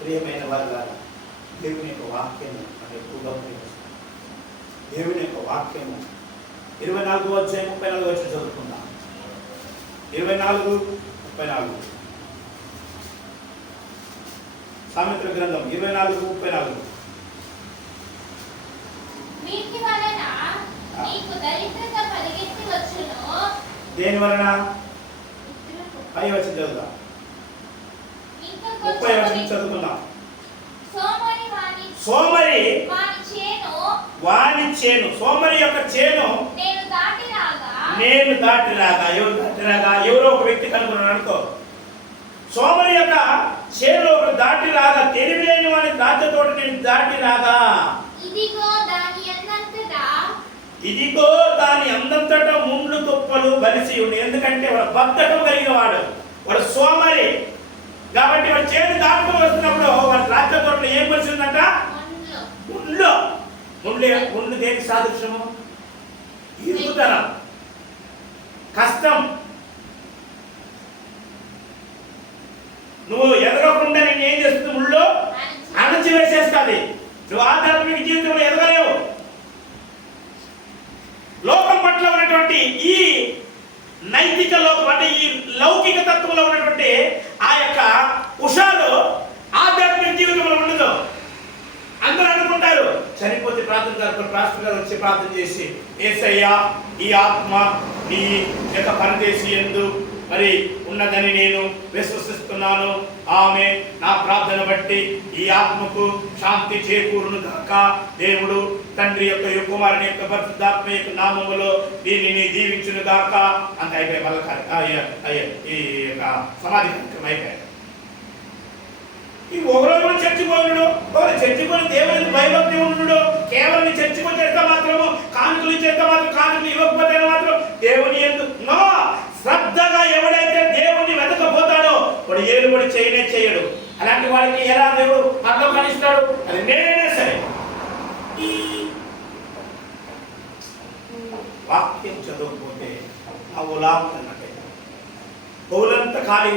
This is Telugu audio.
ప్రియమైన వాళ్ళ దేవుని యొక్క వాక్యము అనే కుటుంబం దేవుని యొక్క వాక్యము. ఇరవై నాలుగు వచ్చే ముప్పై నాలుగు వచ్చి చదువుకుందాం. ఇరవై నాలుగు ముప్పై నాలుగు. సామెత్ర గ్రంథం ఇరవై నాలుగు ముప్పై నాలుగు. దేని వలన? పై వచ్చి చదువుదాం. ముప్పై కొంచెం చదువుకుందాం. సోమరి వాని చేను సోమరి యొక్క చేను నేను దాటి రాగా ఎవరు దాటి రాగా? ఎవరో ఒక వ్యక్తి కనుగొన్నాడు అనుకో. సోమరి యొక్క చేను ఒక దాటి రాగా. తెలివి లేని వాని దాటి తోట నేను దాటి రాగా. ఇదిగో దాని అన్నంతటా ఇదిగో దాని అందంతటా ముండ్లు తుప్పలు బలిసి ఉండి. ఎందుకంటే వాడు బద్ధకం కలిగిన వాడు. వాడు సోమరి. కాబట్టి వాడు చేను దాటుకుని వస్తున్నప్పుడు ద్రాక్ష తోటలో ఏం పరిచి ఉందంట? మొండ్లు ముండ్లు ముండ్లు దేనికి సాదృశ్యము? ఇరుగుతనం కష్టం. నువ్వు ఎదగకుండా నేను ఏం చేస్తుంది ముళ్ళు? అణచి. అణచివేసేస్తుంది నువ్వు ఆధ్యాత్మిక జీవితంలో ఎదగలేవు. లోకం పట్ల ఉన్నటువంటి ఈ నైతిక లోకం అంటే ఈ లౌకిక తత్వంలో ఉన్నటువంటి ఉషాలు ఆధ్యాత్మిక జీవితంలో ఉండదు. అందరూ అనుకుంటారు చనిపోతే ప్రార్థన గారు ప్రార్థన గారు వచ్చి ప్రార్థన చేసి ఏసయ్యా ఈ ఆత్మ నీ యొక్క పనిచేసి ఎందు మరి ఉన్నదని నేను విశ్వసిస్తున్నాను. ఆమె నా ప్రార్థన బట్టి ఈ ఆత్మకు శాంతి చేకూరును కాక దేవుడు తండ్రి యొక్క యొక్క కుమారుని యొక్క పరిశుద్ధాత్మ యొక్క నామములో దీనిని దీవించును కాక అంత అయిపోయి మళ్ళీ అయ్యా అయ్యా ఈ యొక్క సమాధి కార్యక్రమం అయిపోయాయి చచ్చిపోయినడు కూడా చర్చికి పోయినాడు ఒక చర్చికి పోయిన భయభక్తి ఉండడు కేవలం నీ చర్చికి వచ్చేస్తే మాత్రము కానుకలు ఇచ్చేస్తే మాత్రం కానుకలు ఇవ్వకపోతే మాత్రం దేవుని ఎందు నో శ్రద్ధగా ఎవడైతే దేవుని వెతకపోతాడో వాడు ఏలు కూడా చేయనే చేయడు. అలాంటి వాడికి ఎలా దేవుడు అర్థం కనిస్తాడు అది నేనే సరే. వాక్యం చదవకపోతే ఆ ఉలాం పౌలంత ఖాళీ